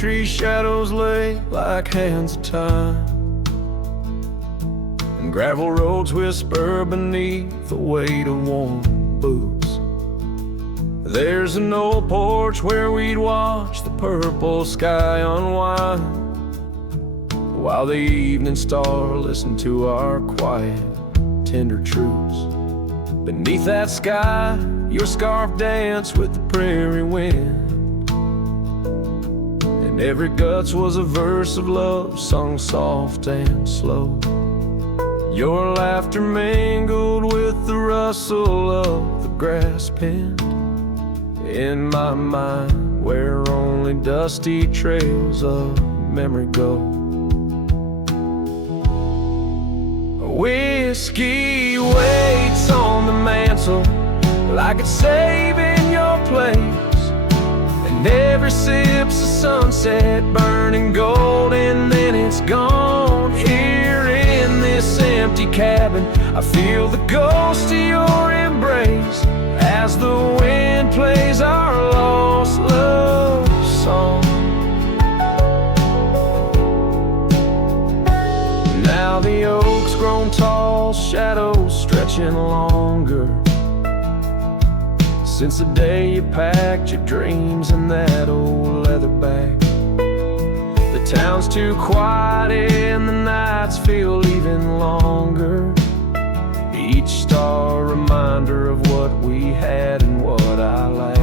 tree shadows lay like hands of time, and gravel roads whisper beneath the weight of warm boots. There's an old porch where we'd watch the purple sky unwind, while the evening star listened to our quiet, tender truths. Beneath that sky, your scarf danced with the prairie wind, and every guts was a verse of love sung soft and slow. Your laughter mingled with the rustle of the grass pinned in my mind, where only dusty trails of memory go. Whiskey waits on the mantle like it's saving your place, and every sip's a sunset burning gold, and then it's gone. Here in this empty cabin, I feel the ghost of your embrace as the wind plays our lost love song. Now the oak's grown tall, shadows stretching longer, since the day you packed your dreams in that old leather bag. The town's too quiet and the nights feel even longer, each star a reminder of what we had and what I lacked.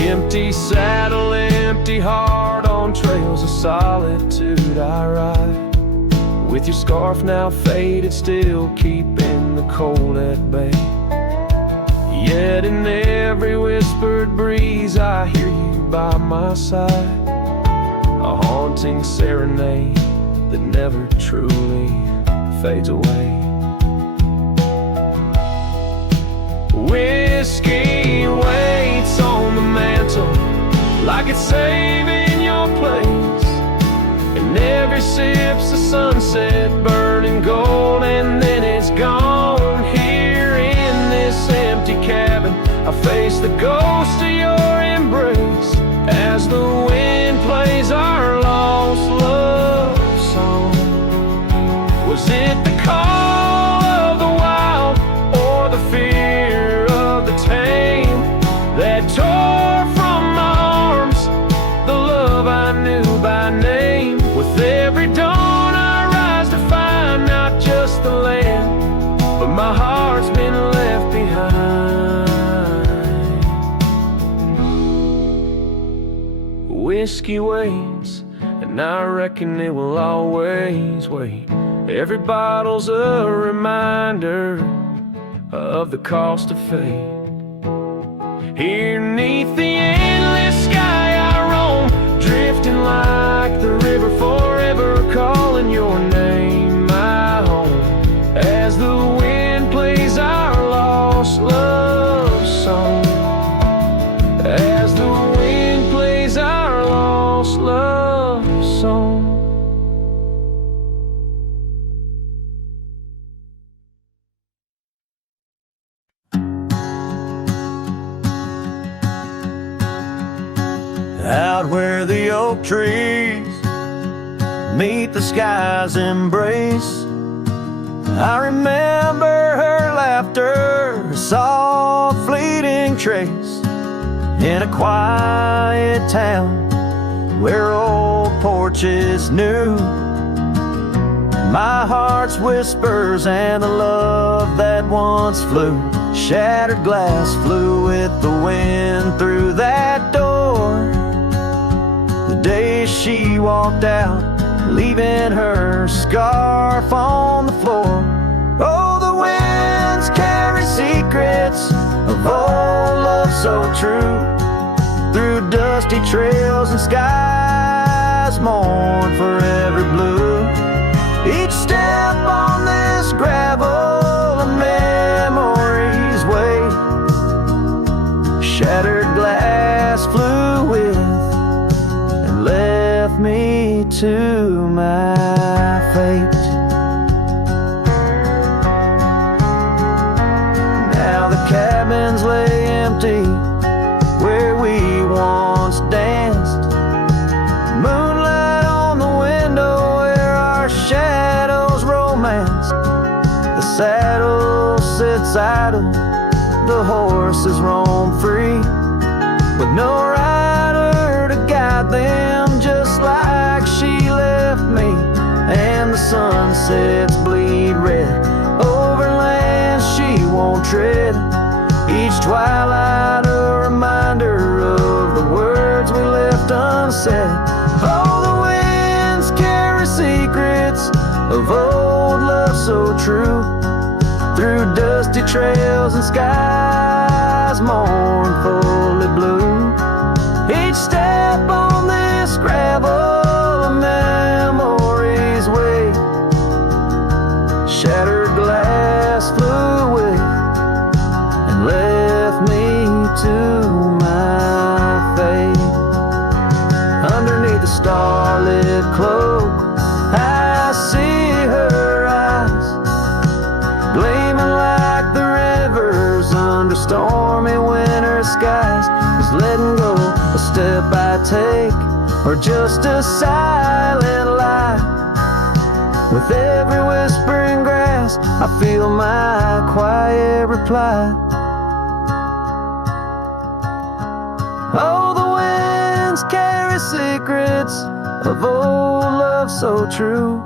Empty saddle, empty heart, on trails of solitude I ride, with your scarf now faded, still keeping the cold at bay. Yet in every whispered breeze I hear you by my side, a haunting serenade that never truly fades away. Whiskey waits on the mantle like it's saving your place, and every sip's a sunset burning gold, and then it's gone. Here in this empty cabin, I face the ghost of your embrace as the wind plays our lost love song. Was it the call of the wild or the fear of the tame that tore from my arms the love I knew by name? With every dawn I rise to find not just the land, but my heart's been left behind. Whiskey waits, and I reckon it will always wait. Every bottle's a reminder of the cost of fate. Here 'neath the endless sky I roam, drifting like the river, forever calling your name my home, as the wind plays our lost love song, as the wind plays our lost love song. Out where the oak trees meet the sky's embrace, I remember her laughter, a soft fleeting trace, in a quiet town where old porches new. My heart's whispers and the love that once flew, shattered glass flew with the wind through that door. The day she walked out, leaving her scarf on the floor. Oh, the winds carry secrets of old love so true, through dusty trails and skies mourn forever blue. Each step on this gravel a memory's way, shattered glass flew with and left me to my fate. Now the cabins lay empty where we once danced, saddle, the horses roam free, with no rider to guide them, just like she left me. And the sunsets bleed red over lands she won't tread, each twilight a reminder of the words we left unsaid. Oh, the winds carry secrets of old love so true, through dusty trails and skies mournfully blue. Each step on this gravel, a memory's way. Shattered glass flew with and left me to my fate. Underneath the starlit cloak, I see her eyes, gleaming like the rivers under stormy winter skies. Is letting go a step I take, or just a silent lie? With every whispering grass, I feel my quiet reply. Oh, the winds carry secrets of old love so true,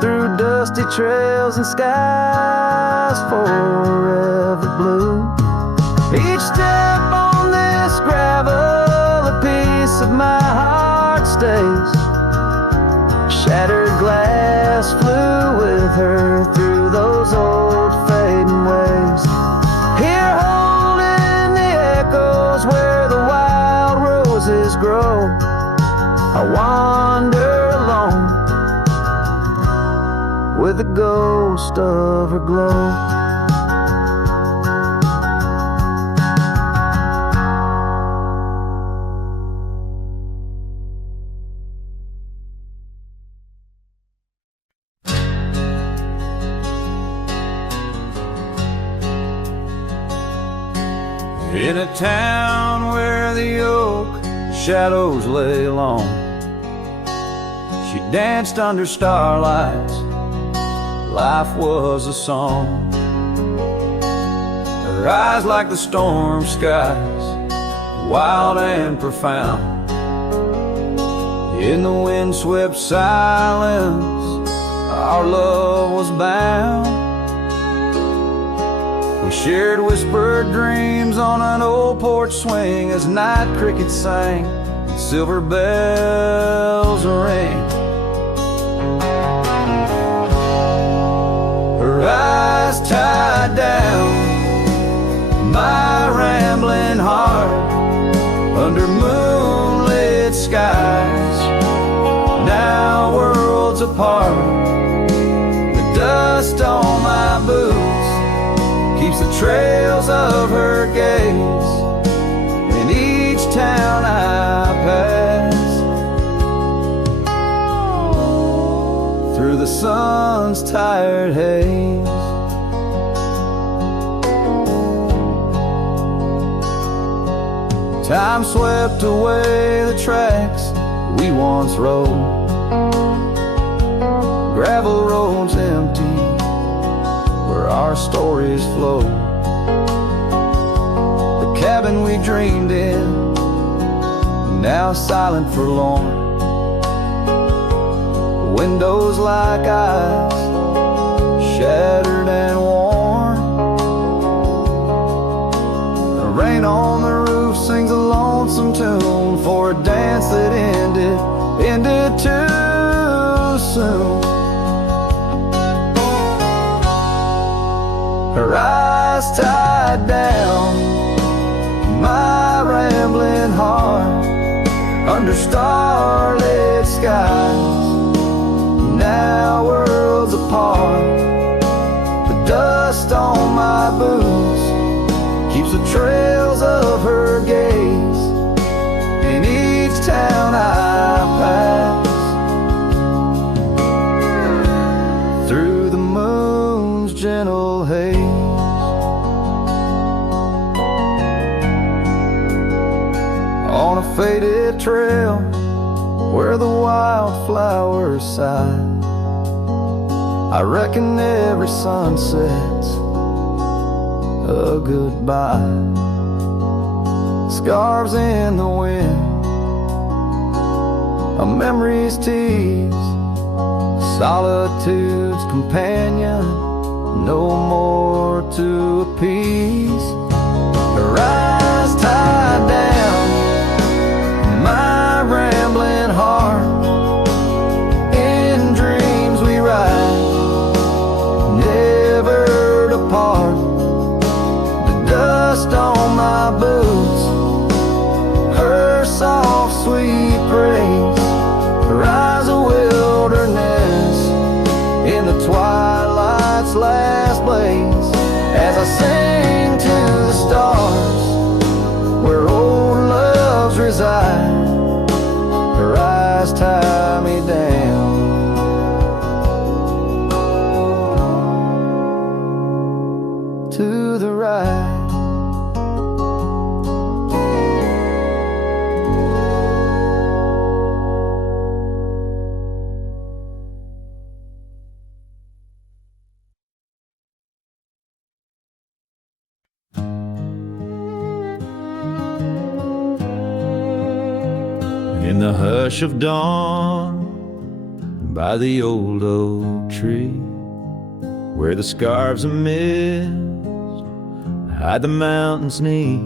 through dusty trails and skies forever blue. Each step on this gravel, a piece of my heart stays. Shattered glass flew with her through those old fading ways. Here holding the echoes where the wild roses grow, I wander alone with the ghost of her glow. In a town where the oak shadows lay long, she danced under starlights, life was a song. Her eyes like the storm skies, wild and profound. In the windswept silence, our love was bound. We shared whispered dreams on an old porch swing as night crickets sang and silver bells rang. Her eyes tied down my rambling heart under moonlit skies, now worlds apart. The dust on my boots keeps the trails of her gaze in each town I pass, through the sun's tired haze. Time swept away the tracks we once rode, gravel roads empty where our stories flow. The cabin we dreamed in, now silent forlorn. Windows like eyes, shattered and worn. The rain on the roof sings a lonesome tune for a dance that ended too soon. Her eyes tied down my rambling heart under starlit skies, now worlds apart. The dust on my boots keeps the trails of her gaze in each town I pass, through the moon's gentle haze. On a faded trail where the wildflowers sigh, I reckon every sunset's a goodbye. Scarves in the wind, a memory's tease, solitude's companion, no more to appease. Her eyes tied down my rambling heart. In dreams we ride, never to part. The dust on my boots, her soft sweet praise. Her eyes a wilderness in the twilight's last blaze. As I sing to the stars where old loves reside, her eyes tie me down to the right. In the hush of dawn, by the old oak tree, where the scarves of mist hide the mountain's knee,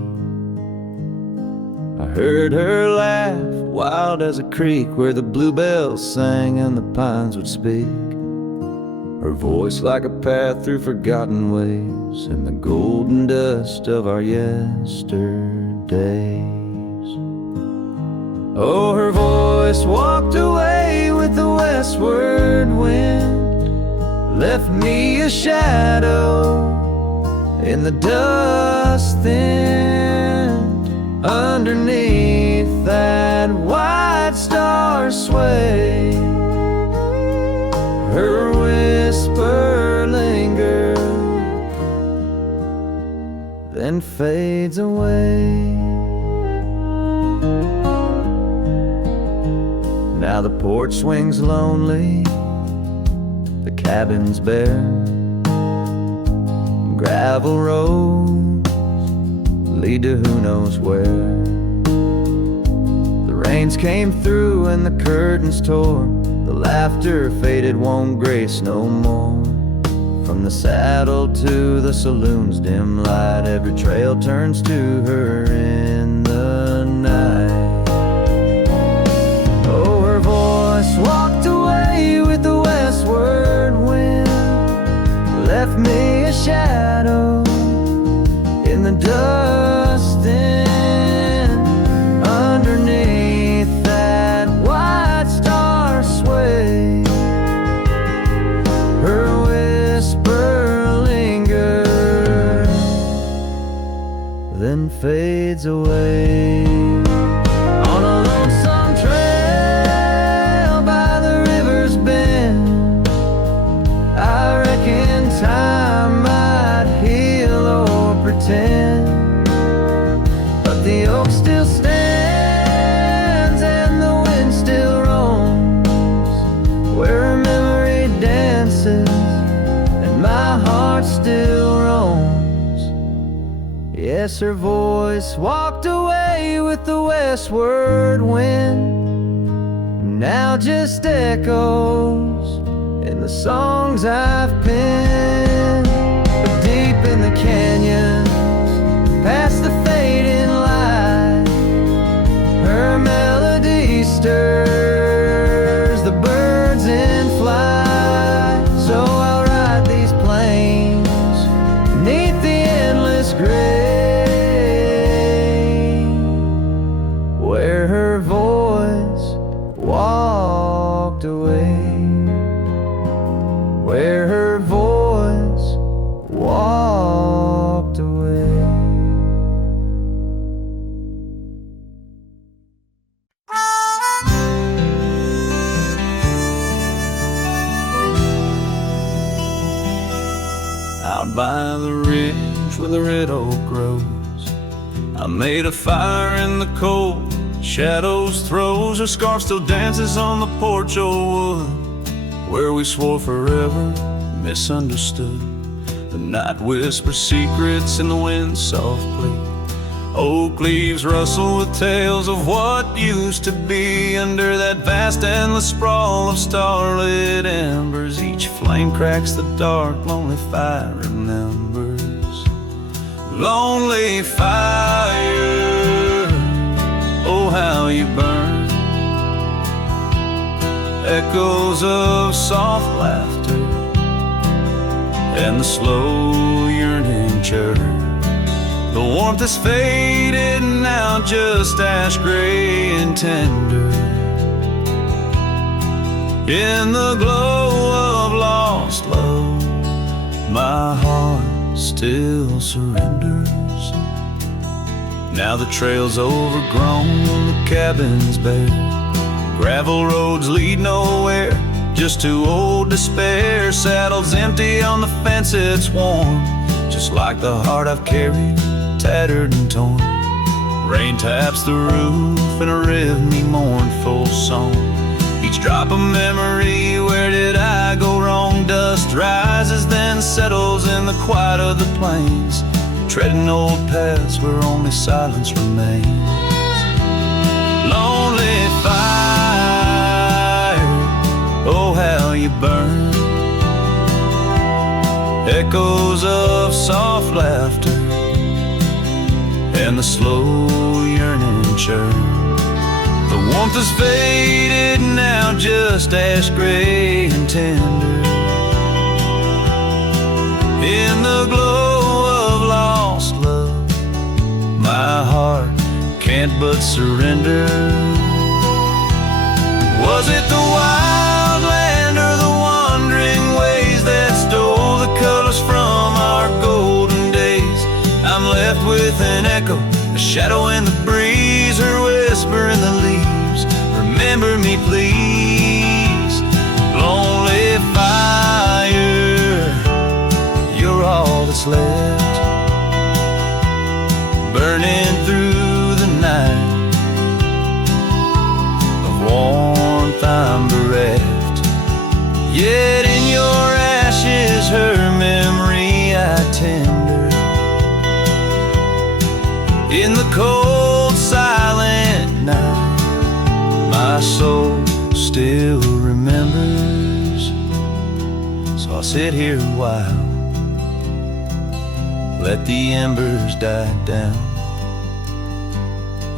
I heard her laugh, wild as a creek, where the bluebells sang and the pines would speak. Her voice like a path through forgotten ways in the golden dust of our yesterdays. Oh, her voice walked away with the westward wind, left me a shadow in the dust thinned. Underneath that white star sway, her whisper lingers, then fades away. Now the porch swings lonely, the cabin's bare, gravel roads lead to who knows where. The rains came through and the curtains tore, the laughter faded, won't grace no more. From the saddle to the saloon's dim light, every trail turns to her in the night. Walked away with the westward wind, left me a shadow in the dust thinned. Underneath that white star sway, her whisper lingers, then fades away. Time might heal or pretend, but the oak still stands and the wind still roams, where her memory dances and my heart still roams. Yes, her voice walked away with the westward wind, now just echoes in the songs I've penned. But deep in the canyons, past the fading light, her melody stirs the birds in flight. So I'll ride these plains neath the endless gray, where her voice walked away, where her voice walked away. Out by the ridge where the red oak grows, I made a fire in the cold, shadows throws. Her scarf still dances on the porch, old wood, where we swore forever, misunderstood. The Night whispers secrets in the wind softly. Oak leaves rustle with tales of what used to be. Under that vast endless sprawl of starlit embers, each flame cracks the dark, lonely fire remembers. Lonely fire, oh how you burn. Echoes of soft laughter and the slow yearning churn. The warmth is faded now, just ash gray and tender. In the glow of lost love, my heart still surrenders. Now the trail's overgrown, the cabin's bare. Gravel roads lead nowhere, just to old despair. Saddles empty on the fence, it's warm, just like the heart I've carried, tattered and torn. Rain taps the roof in a rhythmy, mournful song. Each drop a memory, where did I go wrong? Dust rises, then settles in the quiet of the plains, treading old paths where only silence remains. Lonely fire, oh how you burn. Echoes of soft laughter and the slow yearning churn. The warmth is faded now, just ash gray and tender. In the glow of lost love, my heart can't but surrender. Was it the wild land or the wandering ways that stole the colors from our golden days? I'm left with an echo, a shadow in the breeze, her whisper in the leaves. Remember me please. Lonely fire, you're all that's left, burning through the night. Of warmth I'm bereft, yet in your ashes her memory I tender. In the cold silent night, my soul still remembers. So I'll sit here a while, let the embers die down.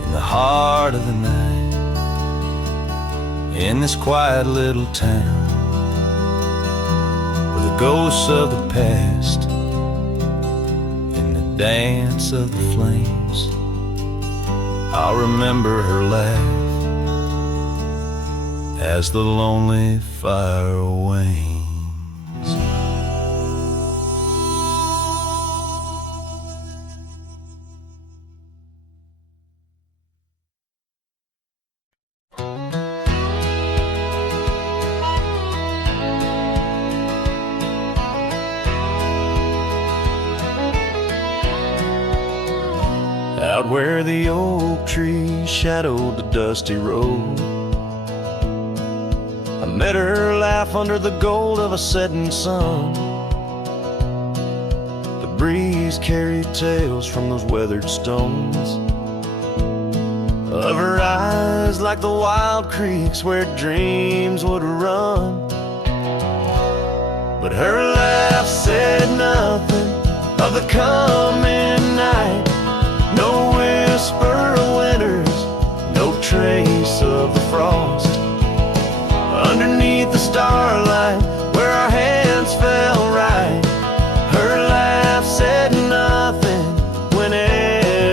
In the heart of the night, in this quiet little town, where the ghosts of the past in the dance of the flames, I'll remember her laugh as the lonely fire wanes. Out where the oak tree shadowed the dusty road, I met her laugh under the gold of a setting sun. The breeze carried tales from those weathered stones, of her eyes like the wild creeks where dreams would run. But her laugh said nothing of the coming night. No whisper of winters, no trace of the frost. Underneath the starlight, where our hands fell right, her laugh said nothing when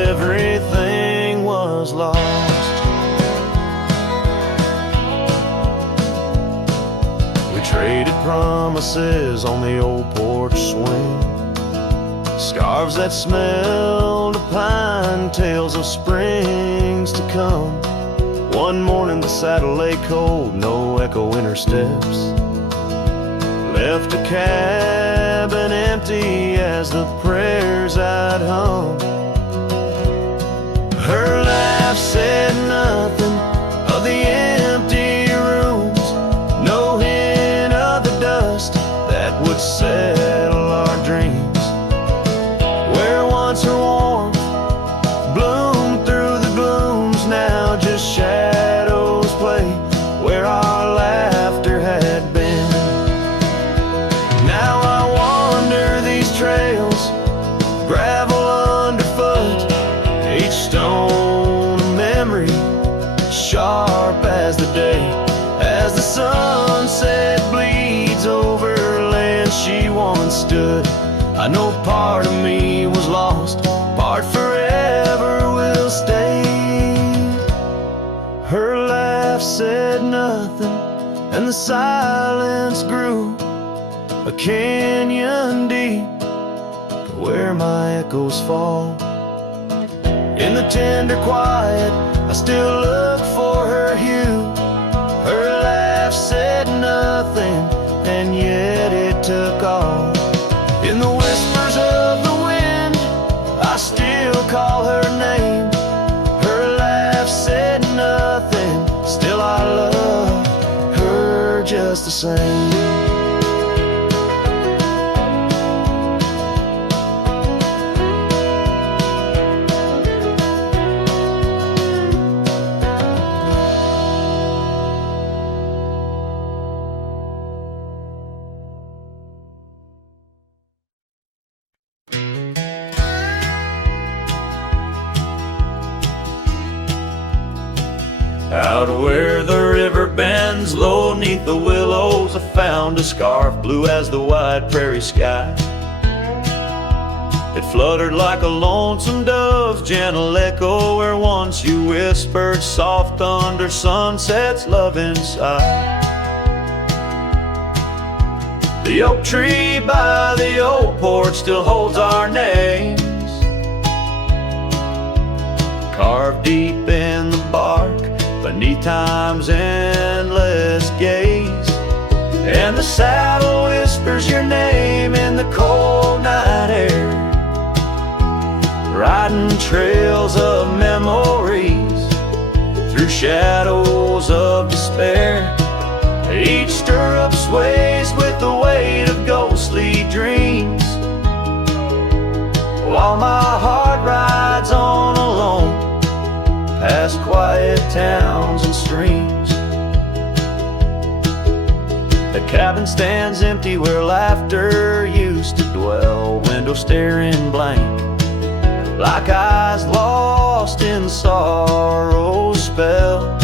everything was lost. We traded promises on the old porch swing, scarves that smelled of pine, tales of springs to come. One morning the saddle lay cold, no echo in her steps, left a cabin empty as the prayers I'd hung. Her laugh said nothing of the empty rooms, no hint of the dust that would settle our dreams. I know part of me was lost, part forever will stay. Her laugh said nothing, and the silence grew a canyon deep where my echoes fall. In the tender quiet, I still look for her hue. Her laugh said nothing, and yet it took all. In the whispers of the wind, I still call her name. Her laugh said nothing, still I love her just the same. Out where the river bends low neath the willows, I found a scarf blue as the wide prairie sky. It fluttered like a lonesome dove's gentle echo, where once you whispered soft under sunset's loving sigh. The oak tree by the old porch still holds our names, carved deep in the bark beneath time's endless gaze. And the saddle whispers your name in the cold night air, riding trails of memories through shadows of despair. Each stirrup sways with the weight of ghostly dreams, while my heart rides on alone past quiet towns and streams. The cabin stands empty where laughter used to dwell, window staring blank, like eyes lost in sorrow's spell.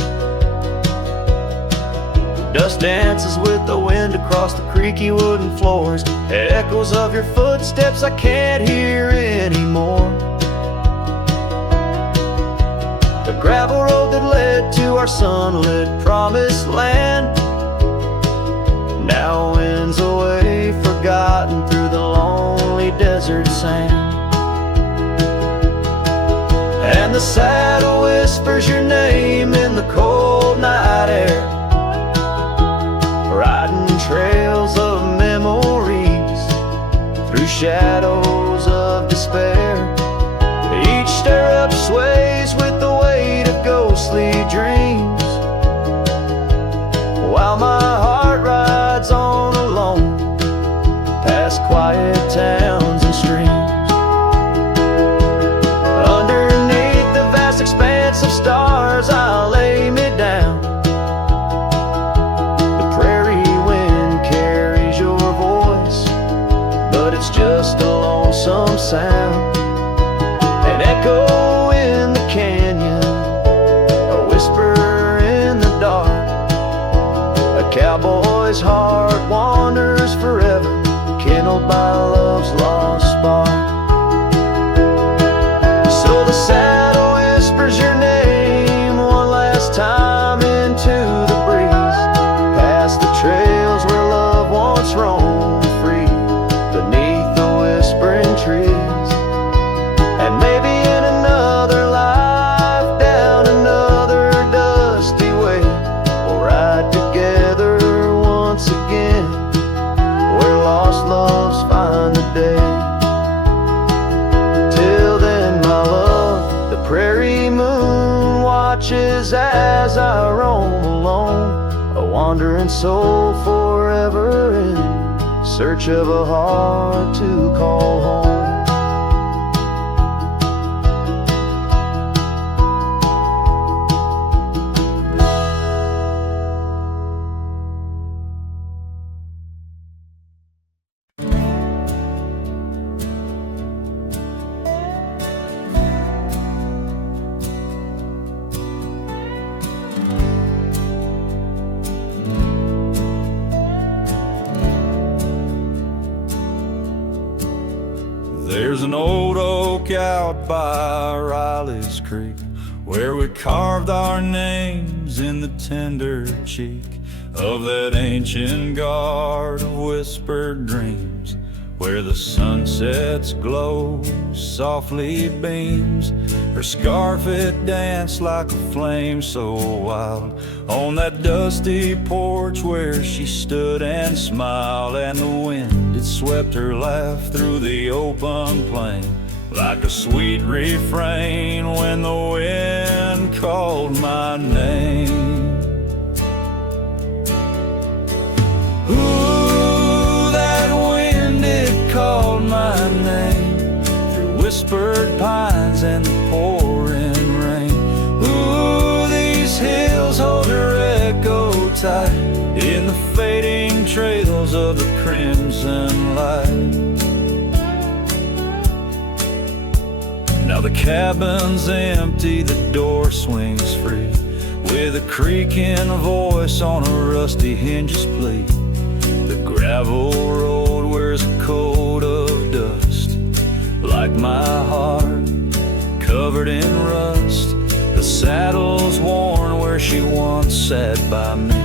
Dust dances with the wind across the creaky wooden floors, echoes of your footsteps I can't hear anymore. The gravel road that led to our sunlit promised land now winds away forgotten through the lonely desert sand. And the saddle whispers your name in the cold night air, riding trails of memories through shadows of despair. Each stirrup sways with the weight of ghostly dreams, while my heart rides on alone past quiet towns and streams. Underneath the vast expanse of stars I'll lay me down. The prairie wind carries your voice, but it's just a lonesome sound. An echo in the canyon, a whisper in the dark. A cowboy's heart wanders forever, kindled by love's lost spark. So the saddle whispers your name one last time into the breeze, past the trails where love once roamed free, beneath the whispering trees. And maybe in another life, down another dusty way, we'll ride together once again, where lost loves find the day. Till then, my love, the prairie moon watches as I roam alone, a wandering soul forever in search of a heart to call home. There's an old oak out by Riley's Creek, where we carved our names in the tender cheek of that ancient guard of whispered dreams, where the sunset's glow softly beams. Her scarf it danced like a flame so wild on that dusty porch where she stood and smiled, and the wind it swept her laugh through the open plain like a sweet refrain when the wind called my name. Ooh, that wind it called my name through whispered pines and the pouring rain. Ooh, these hills hold her echo tight in the fading trails of the crimson light. Now the cabin's empty, the door swings free, with a creaking voice on a rusty hinge's plea. The gravel road wears a coat of dust, like my heart, covered in rust. The saddle's worn where she once sat by me.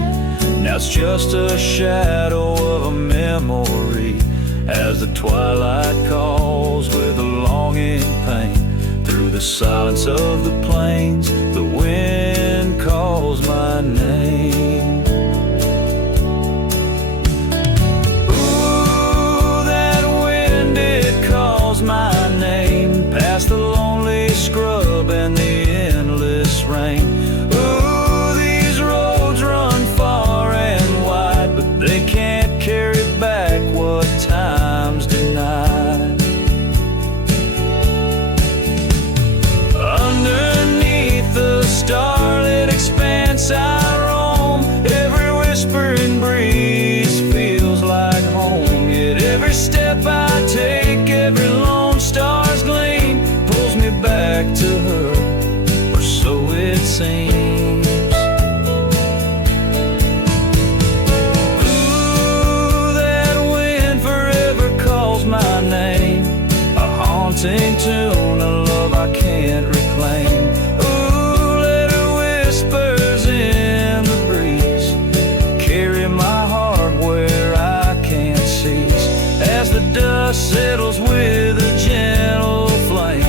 Now it's just a shadow of a memory, as the twilight calls with a longing pain. Through the silence of the plains, the wind calls my name. Ooh, that wind, it calls my name, past the lonely scrub and the endless rain. Ooh, these roads run far and wide, but they can't carry back what time's denied. Underneath the starlit expanse I roam, every whispering breeze feels like home. Yet every step I take, every lone star's gleam pulls me back to her, or so it seems. Ooh, that wind forever calls my name, a haunting tune, a love I can't reclaim. Ooh, let her whispers in the breeze carry my heart where I can't cease. As the dust settles with a gentle flame,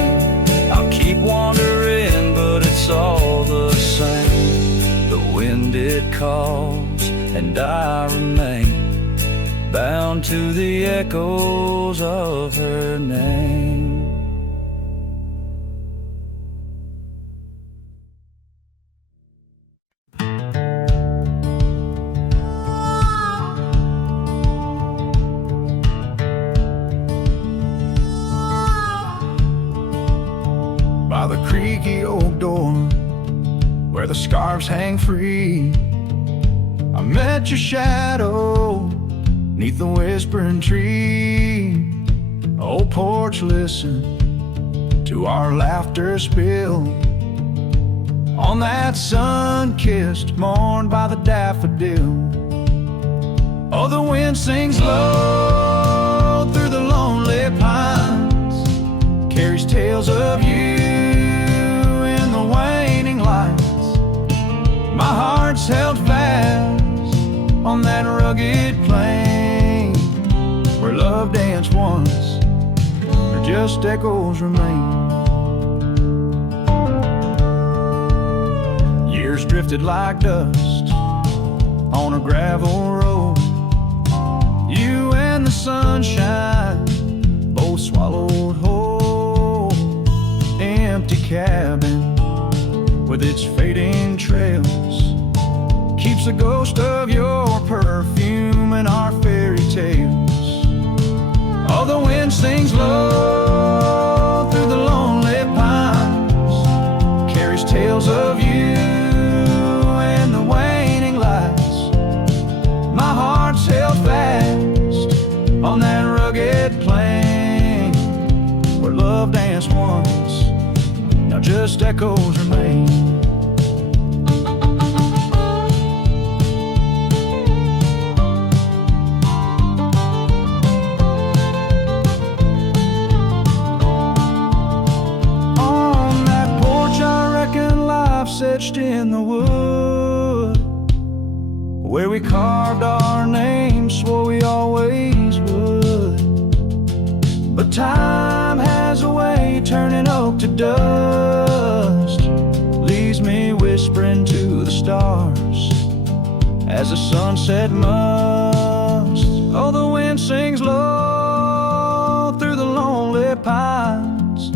I'll keep wandering, but it's all the same. The wind it calls and I remain bound to the echoes of her name. By the creaky oak door, where the scarves hang free, I met your shadow neath the whispering tree. Old porch, listen to our laughter spill on that sun-kissed morn by the daffodil. Oh, the wind sings low through the lonely pines, carries tales of you in the waning lights. My heart's held fast on that rugged plain where love danced once, or just echoes remain. Years drifted like dust on a gravel road. You and the sunshine both swallowed whole. Empty cabin with its fading trails keeps the ghost of your perfume and our fairy tales. Oh, the wind sings low through the lonely pines, carries tales of you and the waning lights. My heart's held fast on that rugged plain where love danced once, now just echoes remain. perched in the wood, where we carved our names, swore we always would. But time has a way turning oak to dust, leaves me whispering to the stars as the sunset must. Oh, the wind sings low through the lonely pines,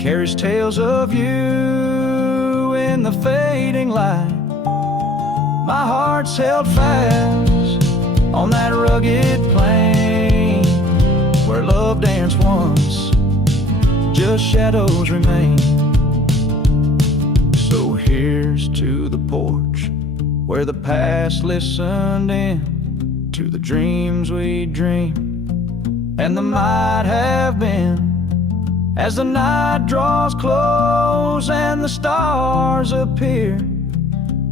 carries tales of you in the fading light. My heart's held fast on that rugged plain where love danced once, just shadows remain. So here's to the porch where the past listened in to the dreams we dreamed and the might have been. As the night draws close and the stars appear,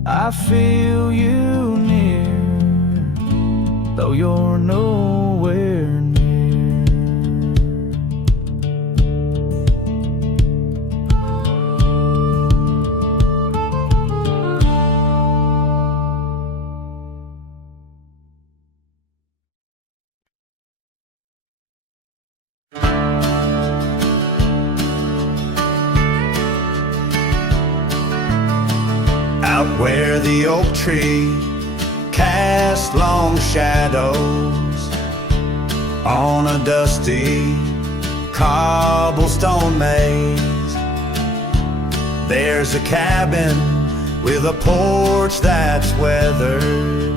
I feel you near, though you're nowhere near. Out where the oak tree casts long shadows on a dusty cobblestone maze, there's a cabin with a porch that's weathered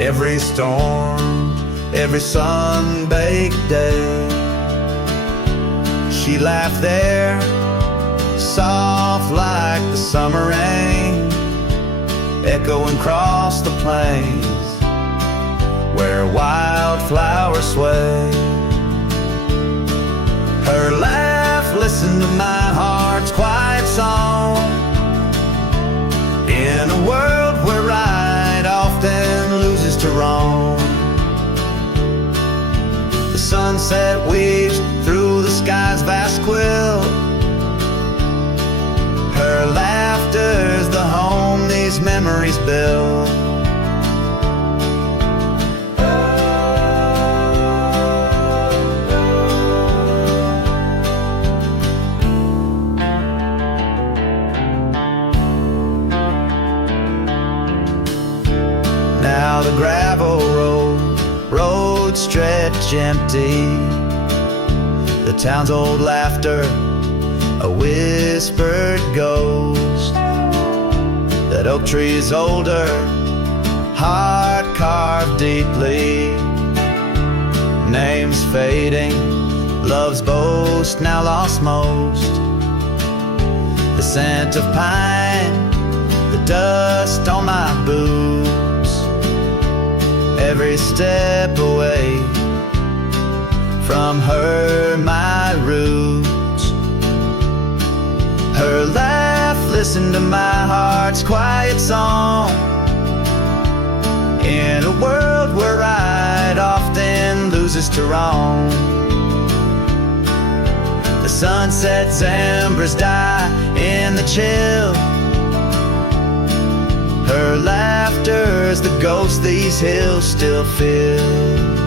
every storm, every sun-baked day. She laughed there, soft like the summer rain, echoing across the plains where wildflowers sway. Her laugh listened to my heart's quiet song, in a world where right often loses to wrong. The sunset weaves through the sky's vast quilt, her laughter's the home these memories build. Now the gravel road stretch empty, the town's old laughter a whispered ghost. That oak tree's older, heart carved deeply, names fading, love's boast now lost most. The scent of pine, the dust on my boots, every step away from her my roots. Her laugh listened to my heart's quiet song, in a world where right often loses to wrong. The sunset's embers die in the chill, her laughter's the ghost these hills still feel.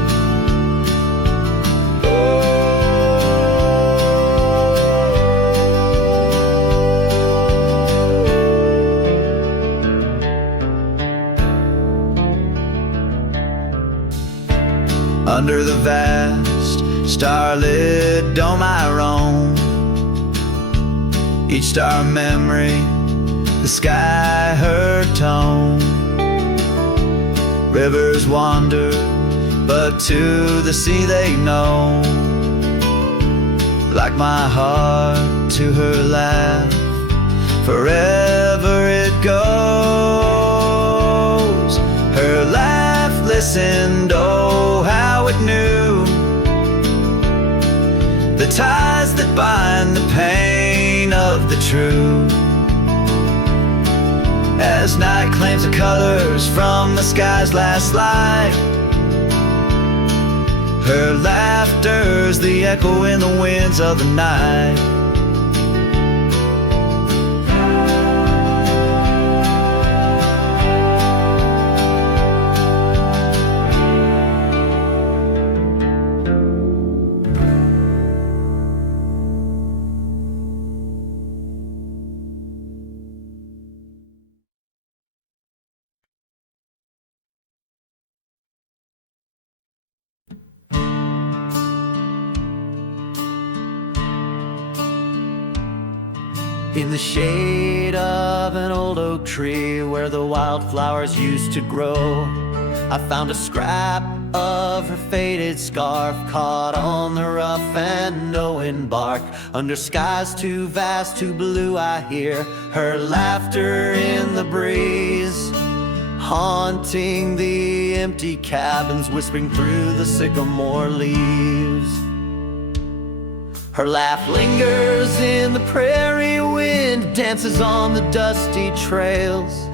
Under the vast, starlit dome I roam, each star memory, the sky her tone. Rivers wander, but to the sea they know, like my heart to her laugh, forever it goes. Her laugh listened, oh how it knew the ties that bind the pain of the true. As night claims the colors from the sky's last light, her laughter's the echo in the winds of the night. In the shade of an old oak tree where the wildflowers used to grow, I found a scrap of her faded scarf caught on the rough and knowing bark. Under skies too vast, too blue, I hear her laughter in the breeze, haunting the empty cabins, whispering through the sycamore leaves. Her laugh lingers in the prairie wind, dances on the dusty trails.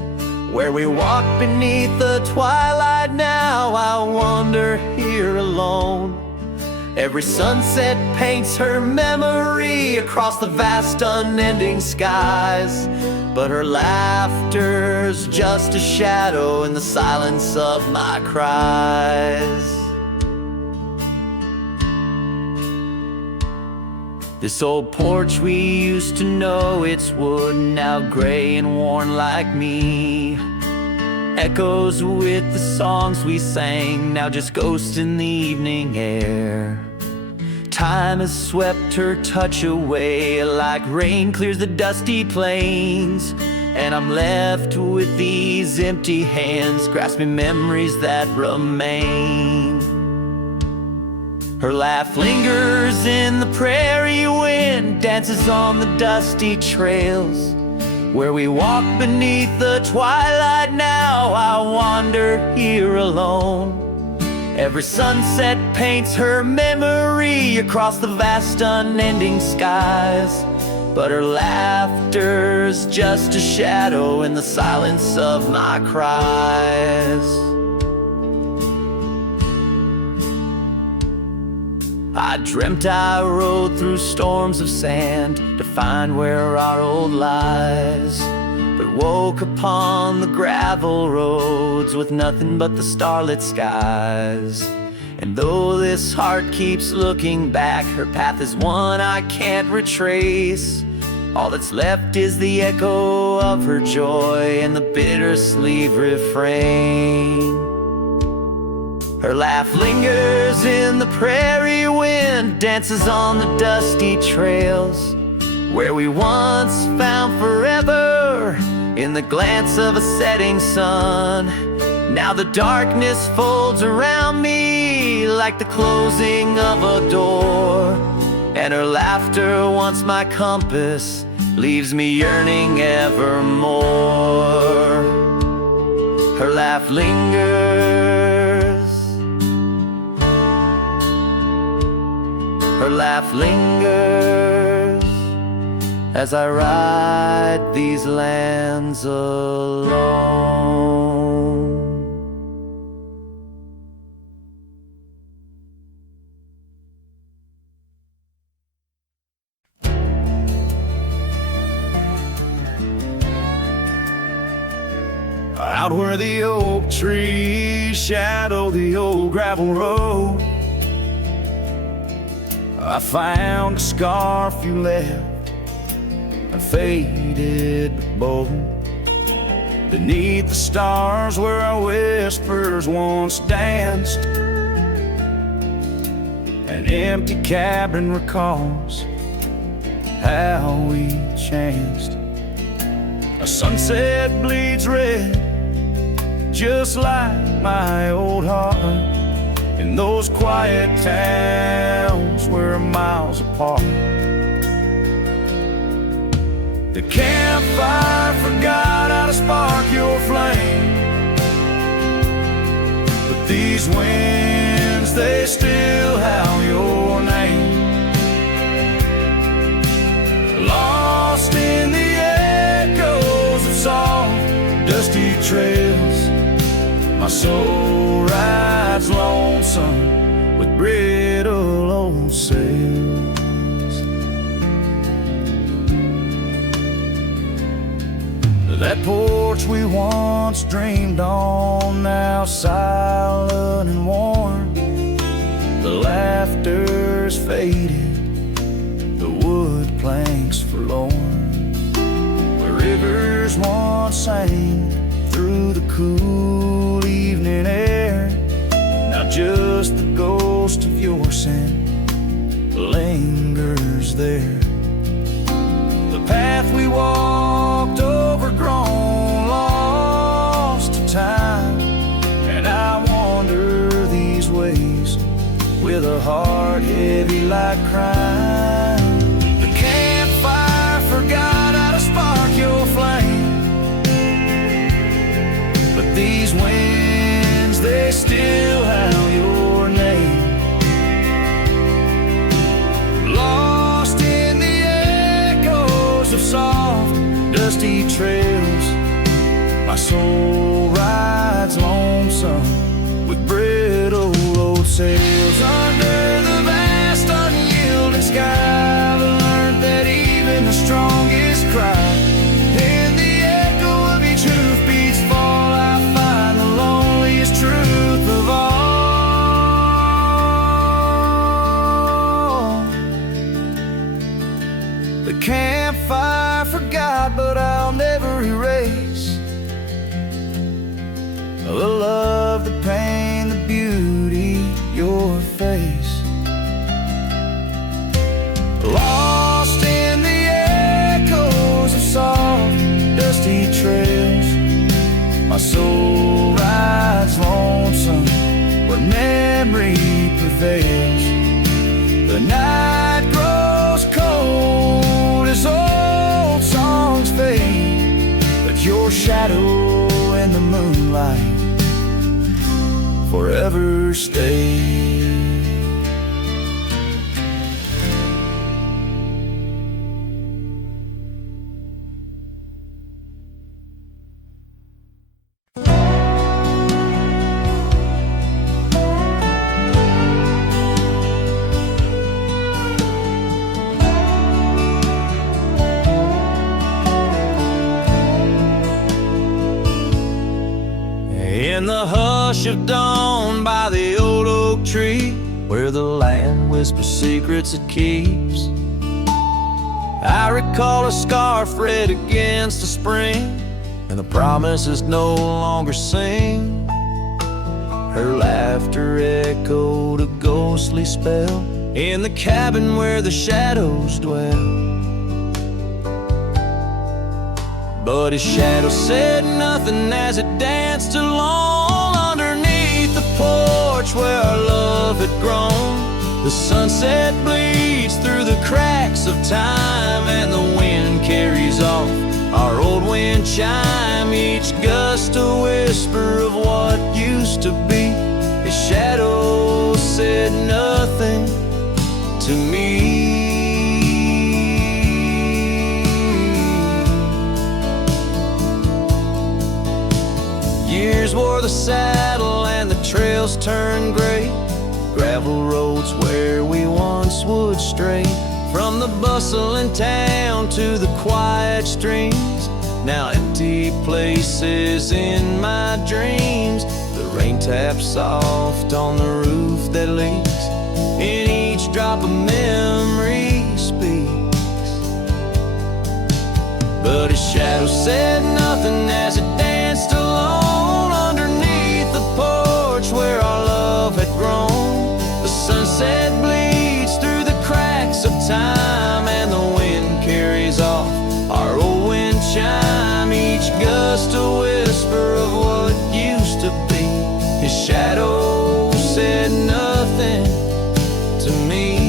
Where we walk beneath the twilight now, I wander here alone. Every sunset paints her memory across the vast unending skies, but her laughter's just a shadow in the silence of my cries. This old porch we used to know, it's wood, now gray and worn like me. Echoes with the songs we sang, now just ghosts in the evening air. Time has swept her touch away, like rain clears the dusty plains. And I'm left with these empty hands, grasping memories that remain. Her laugh lingers in the prairie wind, dances on the dusty trails. Where we walk beneath the twilight now, I wander here alone. Every sunset paints her memory across the vast unending skies, but her laughter's just a shadow in the silence of my cries. I dreamt I rode through storms of sand to find where our old lies, but woke upon the gravel roads with nothing but the starlit skies. And though this heart keeps looking back, her path is one I can't retrace. All that's left is the echo of her joy and the bittersweet refrain. Her laugh lingers in the prairie wind, dances on the dusty trails. Where we once found forever in the glance of a setting sun. Now the darkness folds around me like the closing of a door. And her laughter, once my compass, leaves me yearning evermore. Her laugh lingers. Her laugh lingers as I ride these lands alone. Out where the oak trees shadow the old gravel road, I found a scarf you left, a faded but bold. Beneath the stars where our whispers once danced, an empty cabin recalls how we chanced. A sunset bleeds red, just like my old heart. In those quiet towns we're miles apart. The campfire forgot how to spark your flame, but these winds, they still howl your name. Lost in the echoes of soft, dusty trails, my soul rides lonesome with brittle old sails. That porch we once dreamed on, now silent and worn. The laughter's faded, the wood planks forlorn. Where rivers once sang through the cool evening air, now just the ghost of your scent lingers there. The path we walked with a heart heavy like crime. The campfire forgot how to spark your flame, but these winds, they still howl your name. Lost in the echoes of soft, dusty trails, my soul rides lonesome with brittle old sails. Under the vast unyielding sky, I've learned that even the strongest cry, in the echo of your truth beats fall, I find the loneliest truth of all. The campfire forgot, but I'll never erase the love, the pain, the beauty, your face. Lost in the echoes of soft, dusty trails, my soul rides lonesome where memory prevails. The night grows cold as old songs fade, but your shadow in the moonlight forever stay. In the hush of dawn by the old oak tree, where the land whispers secrets it keeps, I recall a scarf red against the spring, and the promises no longer sing. Her laughter echoed a ghostly spell in the cabin where the shadows dwell. But his shadow said nothing as it danced along underneath the porch where our love had grown. The sunset bleeds through the cracks of time, and the wind carries off our old wind chime. Each gust a whisper of what used to be. His shadow said nothing to me. Years wore the saddle and the trails turned gray, gravel roads where we once would stray. From the bustling town to the quiet streams, now empty places in my dreams. The rain taps soft on the roof that leaks, in each drop a memory speaks. But his shadow said nothing as it danced alone underneath the porch where our love had grown. The sunset bleeds through the cracks of time, and the wind carries off our old wind chime. Each gust a whisper of what used to be. His shadow said nothing to me.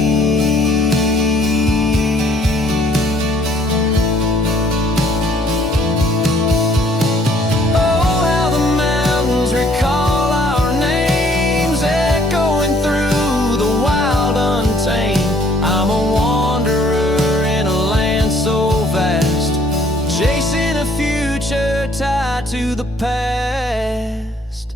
To the past,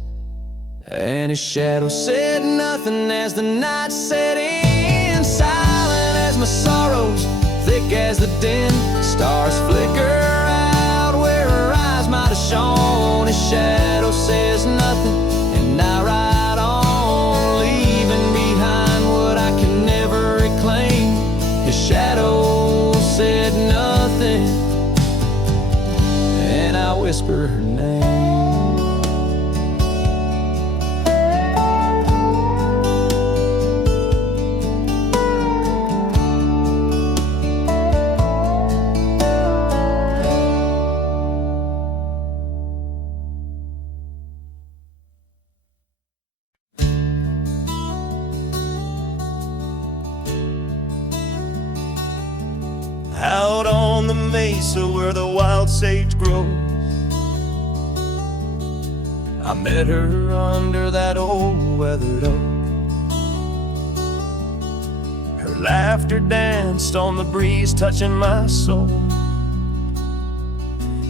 and his shadow said nothing as the night set in, silent as my sorrows, thick as the din. Stars flicker out where her eyes might have shone. His shadow says nothing, and I ride on, leaving behind what I can never reclaim. His shadow said nothing, and I whisper her name. on the mesa where the wild sage grows. I met her under that old weathered oak. Her laughter danced on the breeze, touching my soul.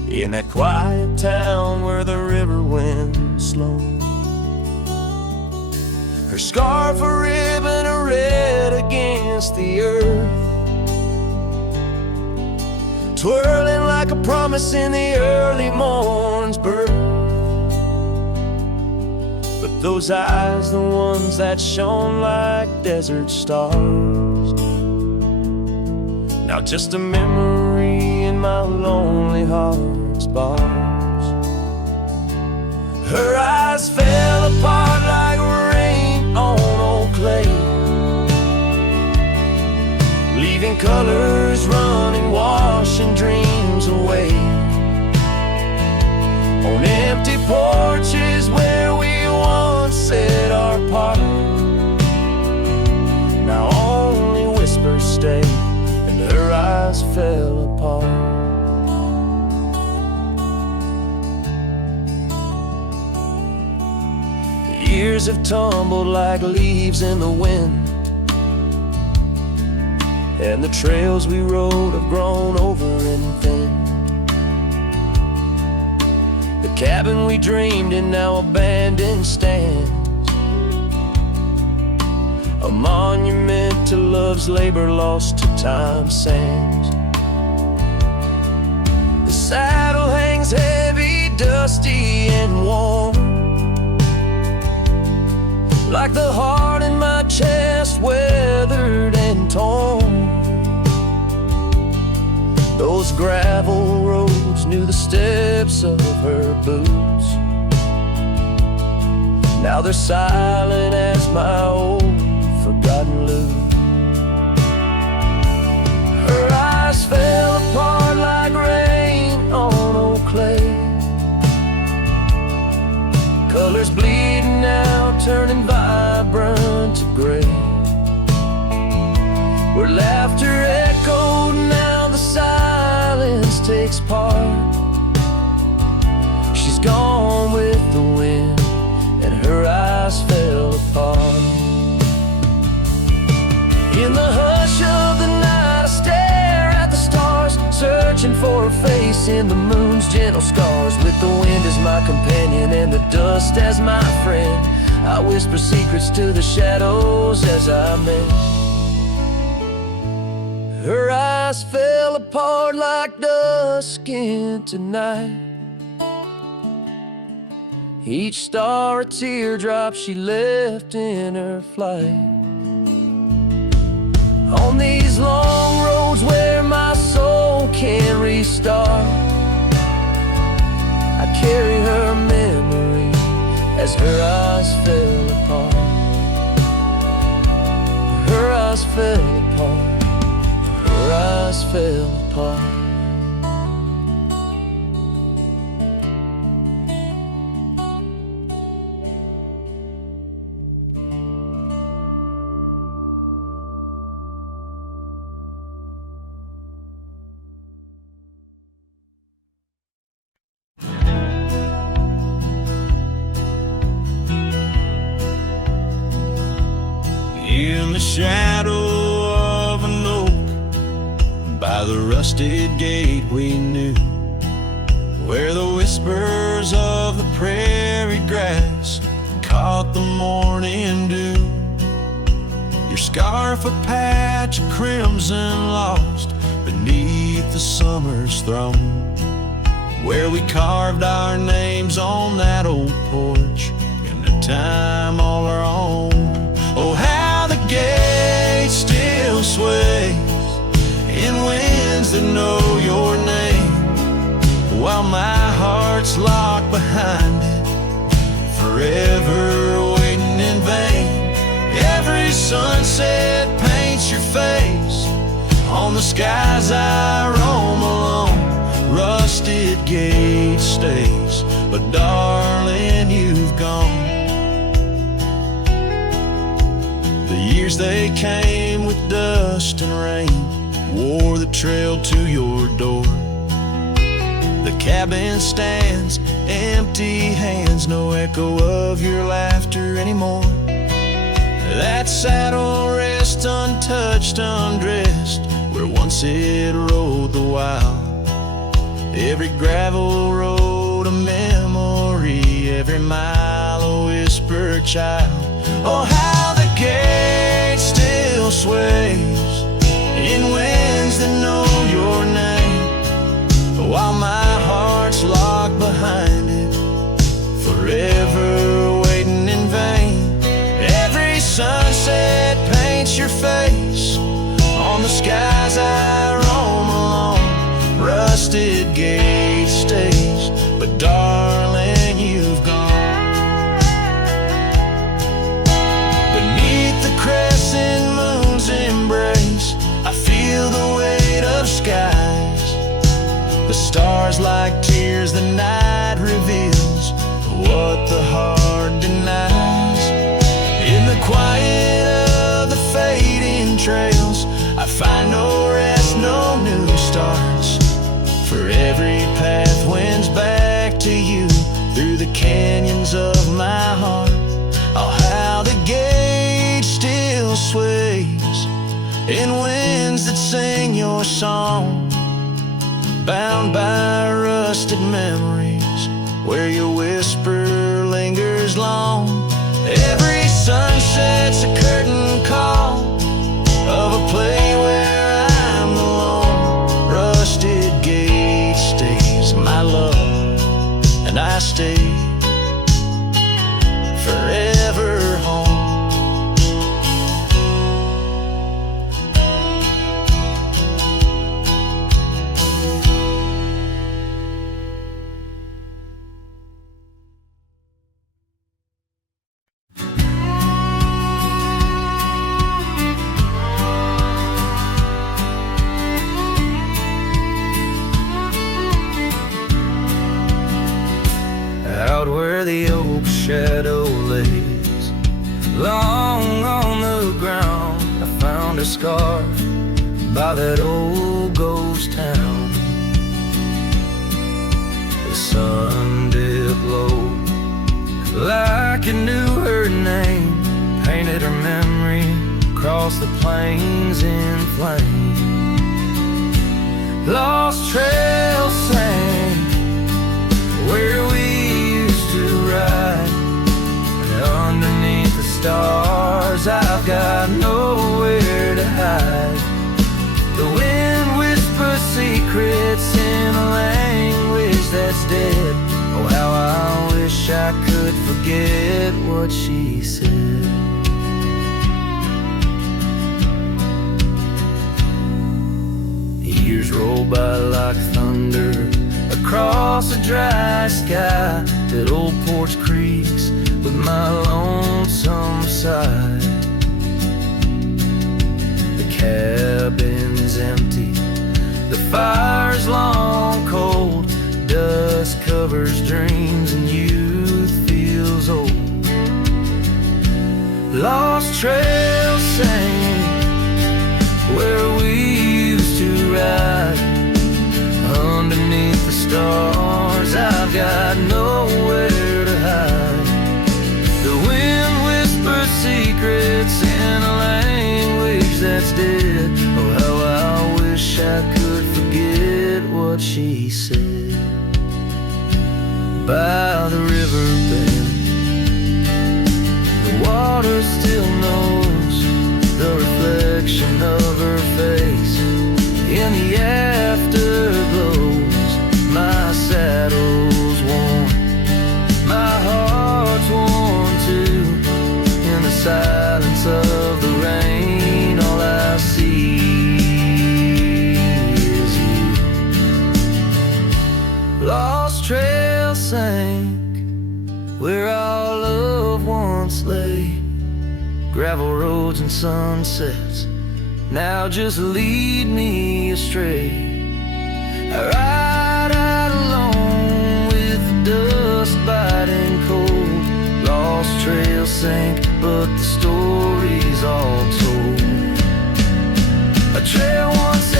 In that quiet town where the river winds slow. Her scarf a ribbon of red against the earth, twirling like a promise in the early morn's birth. But those eyes, the ones that shone like desert stars, now just a memory in my lonely heart's bars. Her eyes fell apart like rain on old clay, leaving colors running, washing dreams away. On empty porches where we once said our part, now only whispers stay, and her eyes fell apart. The years have tumbled like leaves in the wind, and the trails we rode have grown over and thin. The cabin we dreamed in now abandoned stands, a monument to love's labor lost to time's sands. The saddle hangs heavy, dusty and warm, like the heart in my chest, weathered and torn. Those gravel roads knew the steps of her boots, now they're silent as my old forgotten lute. Her eyes fell apart like rain on old clay, colors bleeding out, turning vibrant to gray. Where laughter echoed, now the silence takes part. She's gone with the wind, and her eyes fell apart. In the hush of the night, I stare at the stars, searching for her face in the moon's gentle scars. With the wind as my companion and the dust as my friend, I whisper secrets to the shadows as I mend. Her eyes fell apart like dusk into night, each star a teardrop she left in her flight. On these long roads where my soul can't restart, I carry her memory as her eyes fell apart. Her eyes fell apart. Her eyes fell apart. In the shadow of an oak, by the rusted gate we knew, where the whispers of the prairie grass caught the morning dew. Your scarf a patch of crimson lost beneath the summer's throne, where we carved our names on that old porch in a time all our own. Oh, how the gate still sways in winds that know your name, while my heart's locked behind it, forever waiting in vain. Every sunset paints your face on the skies I roam alone. Rusted gate stays, but darling, you've gone. The years they came with dust and rain, wore the trail to your door. The cabin stands, empty hands, no echo of your laughter anymore. That saddle rests untouched, undressed, where once it rode the wild. Every gravel road a memory, every mile a whispered child. Oh, how the gate still sways in winds that know your name, while my heart's locked behind it, forever waiting in vain. Every sunset paints your face on the skies I roam alone. Rusted gate stays, but darling, you've gone. Beneath the crescent moon's embrace, I feel the weight of skies. The stars like tears the night reveals, what the heart denies. In the quiet of the fading trails, I find no rest, no new starts. For every path wends back to you, through the canyons of my heart. Oh, how the gate still sways in winds that sing your song, bound by rusted memories, where your whisper lingers long. Every sunset's a curtain call of a play where I'm alone. Rusted gate stays, my love, and I stay forever home. Out where the oak shadow lays long on the ground, I found a scar by that old ghost town. The sun dipped low like it knew her name, painted her memory across the plains in flame. Lost trails sang where we ride, and underneath the stars I've got nowhere to hide. The wind whispers secrets in a language that's dead. Oh, how I wish I could forget what she said. Years roll by like thunder across a dry sky. That old porch creaks with my lonesome side. The cabin's empty, the fire's long cold. Dust covers dreams and youth feels old. Lost trails sing where we used to ride. Underneath the stars I've got nowhere to hide. The wind whispers secrets in a language that's dead. Oh, how I wish I could forget what she said. By the river bend, the water still knows the reflection of her face in the afterglows. My saddle's worn, my heart's worn too. In the silence of the rain, all I see is you. Lost trail sank where our love once lay. Gravel roads and sunsets now just lead me astray. I ride out alone with the dust biting cold. Lost trails sank, but the story's all told. A trail once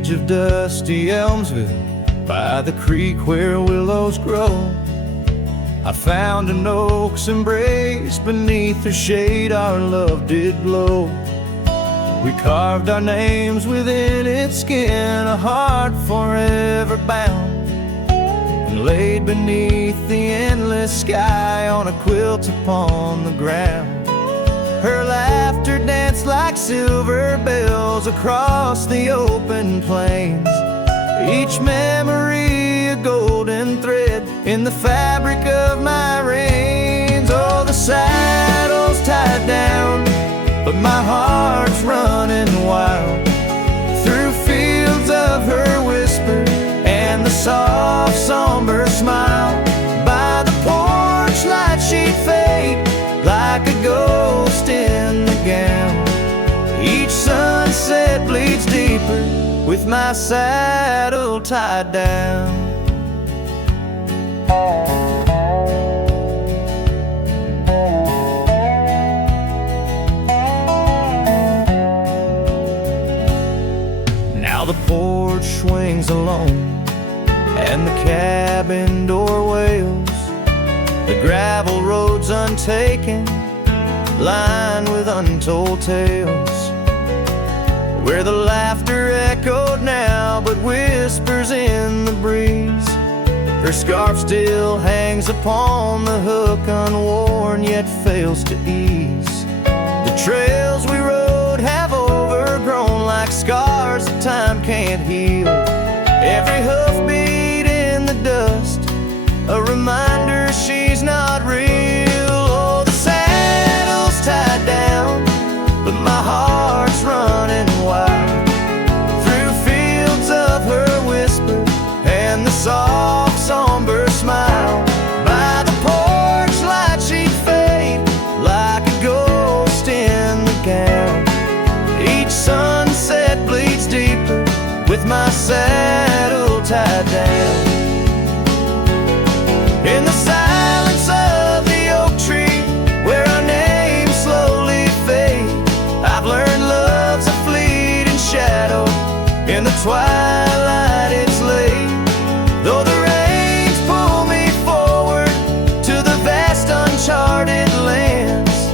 edge of dusty Elmsville, by the creek where willows grow, I found an oak's embrace. Beneath her shade our love did glow. We carved our names within its skin, a heart forever bound, and laid beneath the endless sky on a quilt upon the ground. Her laughter danced like silver bells across the open plains, each memory a golden thread in the fabric of my reins. Oh, the saddle's tied down, but my heart's running wild through fields of her whisper and the soft somber smile. By the porch light she'd fade like a ghost in the gown. Each sunset bleeds deeper with my saddle tied down. Now the porch swings alone and the cabin door wails, the gravel road's untaken, lined with untold tales, where the laughter echoed now but whispers in the breeze. Her scarf still hangs upon the hook, unworn yet fails to ease. The trails we rode have overgrown like scars that time can't heal. Every hoofbeat in the dust, a reminder she's not real. Oh, the saddle's tied down, but my heart's running wild through fields of her whisper and the soft somber smile. By the porch light she'd fade like a ghost in the gown. Each sunset bleeds deeper with my saddle tied down. In the silence of the oak tree, where our names slowly fade, I've learned love's a fleeting shadow. In the twilight it's late, though the rains pull me forward to the vast uncharted lands.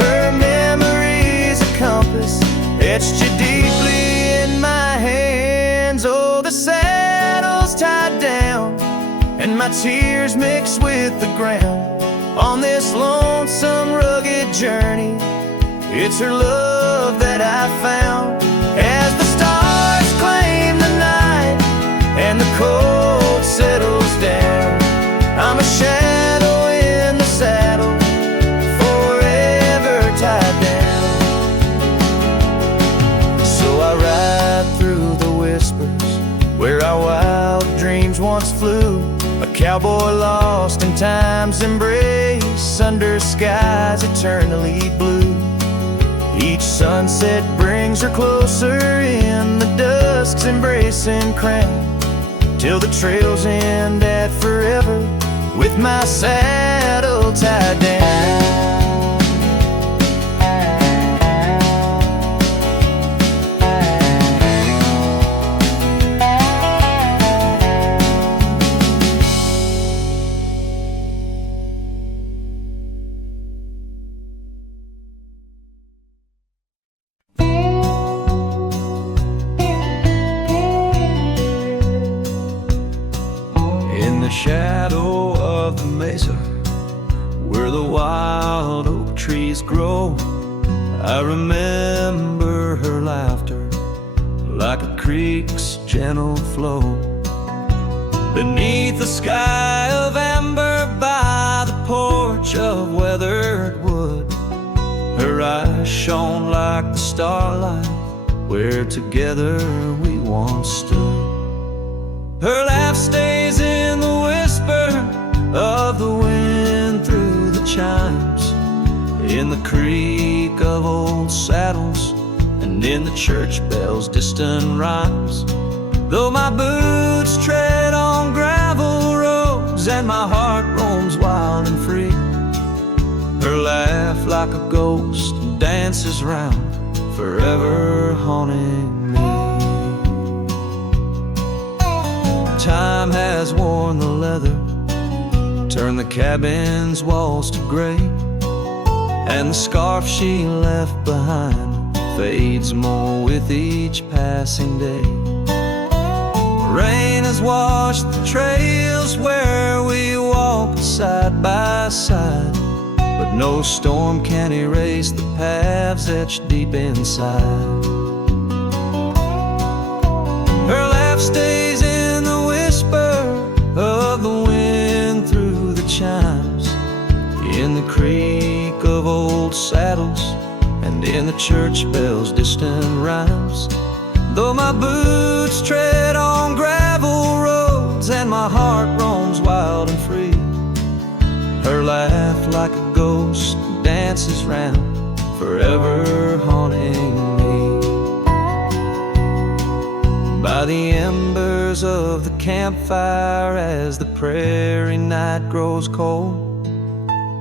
Her memory's a compass etched you deeply in my hands. Oh, the saddle's tied down and my tears mix with the ground on this lonesome rugged journey. It's her love that I found. As the stars claim the night and the cold settles down, I'm a shadow in the saddle, forever tied down. So I ride through the whispers where our wild dreams once flew, a cowboy lost in time's embrace under skies eternally blue. Each sunset brings her closer in the dusk's embracing crown, till the trails end at forever with my saddle tied down. Shadow of the mesa, where the wild oak trees grow, I remember her laughter like a creek's gentle flow. Beneath the sky of amber, by the porch of weathered wood, her eyes shone like the starlight where together we once stood. Her laugh stays in the whisper of the wind through the chimes, in the creak of old saddles and in the church bells' distant rhymes. Though my boots tread on gravel roads and my heart roams wild and free, her laugh like a ghost dances round, forever haunting me. time has worn the leather, turned the cabin's walls to gray, and the scarf she left behind fades more with each passing day. Rain has washed the trails where we walked side by side, but no storm can erase the paths etched deep inside. Her laugh stays in the whisper of the wind through the chimes, in the creak of old saddles, and in the church bells' distant rhymes. Though my boots tread on gravel roads and my heart roams wild and free, her laugh like a ghost dances round, forever haunting me. By the embers of the campfire, as the prairie night grows cold,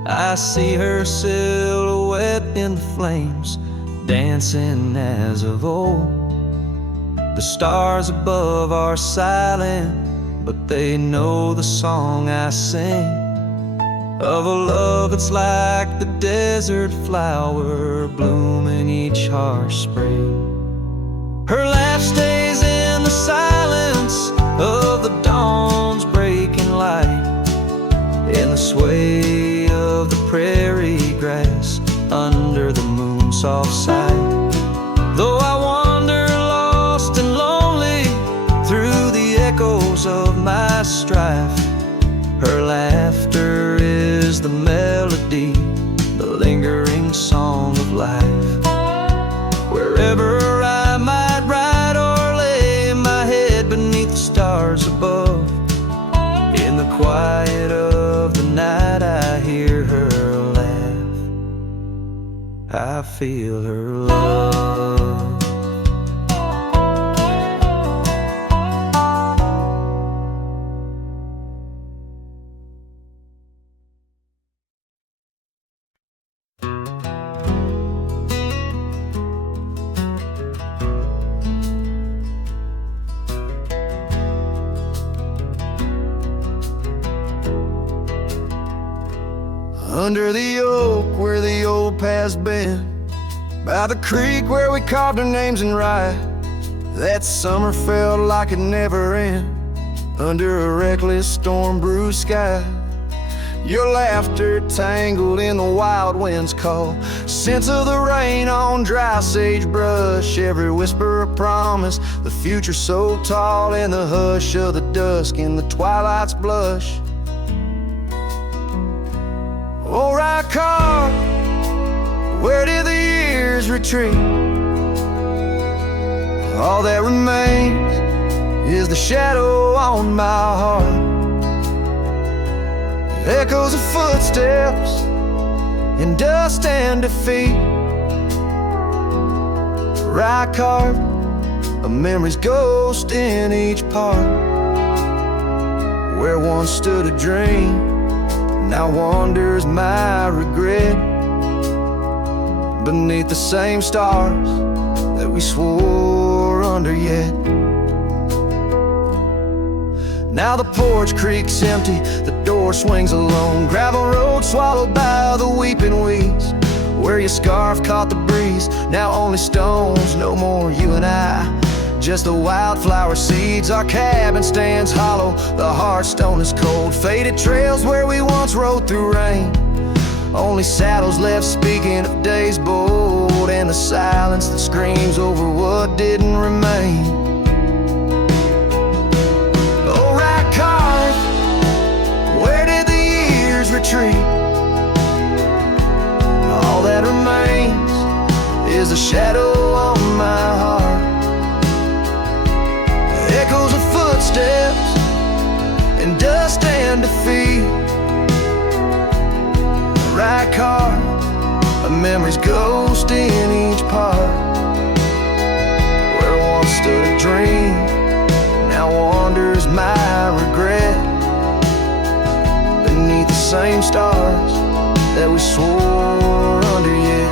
I see her silhouette in the flames, dancing as of old. The stars above are silent, but they know the song I sing, of a love that's like the desert flower blooming each harsh spring. Her laugh stays in the silence of the dawn's breaking light, in the sway of the prairie grass under the moon's soft sight. Though I wander lost and lonely through the echoes of my strife, her laughter is the melody, the lingering song of life. Wherever I might ride or lay my head beneath the stars above, in the quiet of the night I hear her laugh, I feel her love. Under the oak where the old path's been, by the creek where we carved our names in rye, that summer felt like it never end, under a reckless storm-bruised sky. Your laughter tangled in the wild wind's call, scents of the rain on dry sagebrush, every whisper of promise, the future so tall, in the hush of the dusk, in the twilight's blush. Oh, right car, where did the years retreat? All that remains is the shadow on my heart, echoes of footsteps in dust and defeat. Right car, a memory's ghost in each part, where once stood a dream, now wanders my regret, beneath the same stars that we swore under yet. Now the porch creaks empty, the door swings alone, gravel road swallowed by the weeping weeds, where your scarf caught the breeze, now only stones, no more you and I, just the wildflower seeds. Our cabin stands hollow, the hearthstone is cold, faded trails where we once rode through rain, only saddles left speaking of days bold, and the silence that screams over what didn't remain. Oh, right car, where did the years retreat? All that remains is a shadow on my heart, echoes of footsteps in dust and defeat. Right car, a memory's ghost in each part, where once stood a dream, now wanders my regret, beneath the same stars that we swore under yet.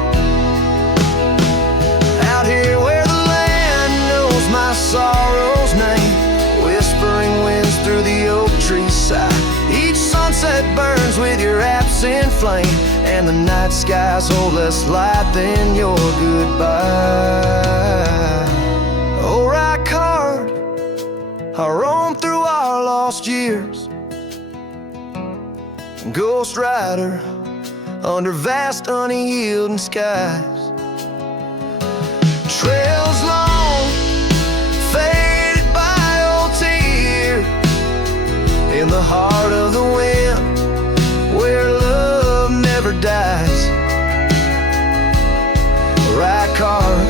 Out here where the land knows my sorrow's name, whispering winds through hearts in flame, and the night skies hold less light than your goodbye. Oh, right card, I roam through our lost years, Ghost Rider under vast unyielding skies. Trails long, faded by old tears, in the heart of the wind, where love never dies. Right card,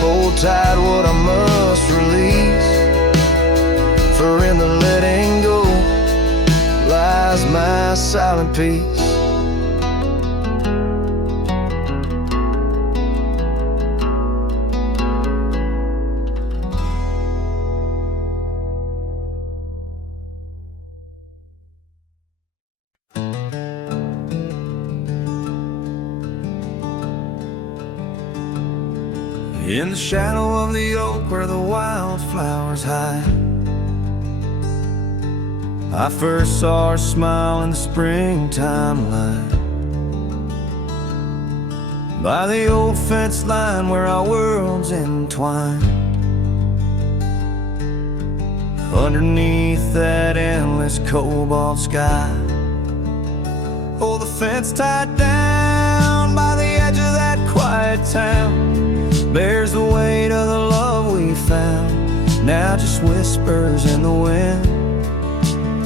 hold tight what I must release, for in the letting go lies my silent peace. In the shadow of the oak where the wildflowers hide, I first saw her smile in the springtime light. By the old fence line where our worlds entwine, underneath that endless cobalt sky. Oh, the fence tied down by the edge of that quiet town bears the weight of the love we found. Now just whispers in the wind,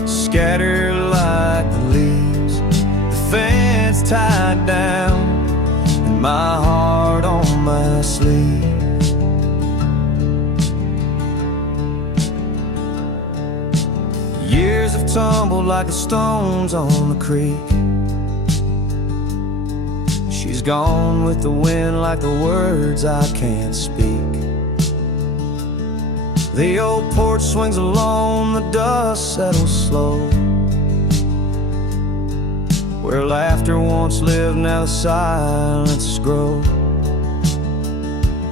scattered like the leaves. The fence tied down, and my heart on my sleeve. Years have tumbled like the stones on the creek. She's gone with the wind like the words I can't speak. The old porch swings alone, the dust settles slow. Where laughter once lived, now the silence grows.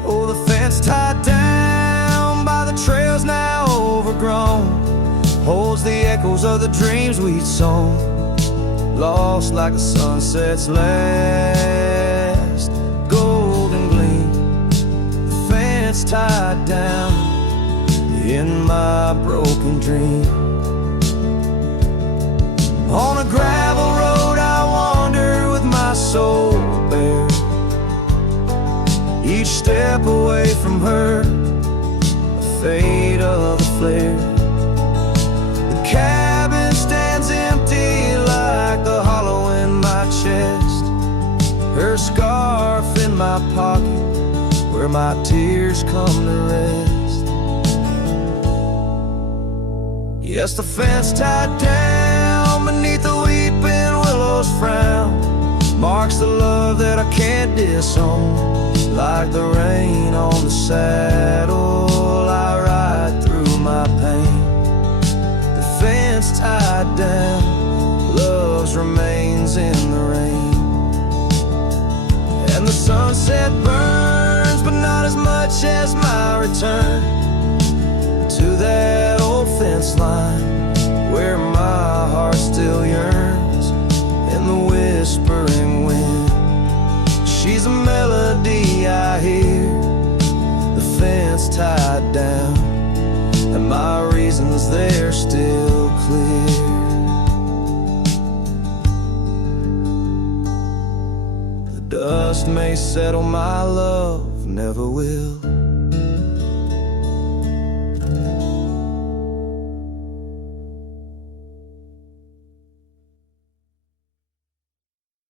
Oh, the fence tied down by the trails now overgrown holds the echoes of the dreams we'd sown, lost like the sunset's last golden gleam. The fence tied down in my broken dream. On a gravel road I wander with my soul bare, each step away from her, a fade of the flare. The cabin stands empty like the hollow in my chest, her scarf in my pocket where my tears come to rest. Yes, the fence tied down beneath the weeping willow's frown marks the love that I can't disown. Like the rain on the saddle, I ride through my pain. The fence tied down, love's remains in the rain. And the sunset burns, but not as much as my return to that old fence line where my heart still yearns in the whispering wind. She's a melody I hear, the fence tied down, and my reasons they're still clear. The dust may settle my love,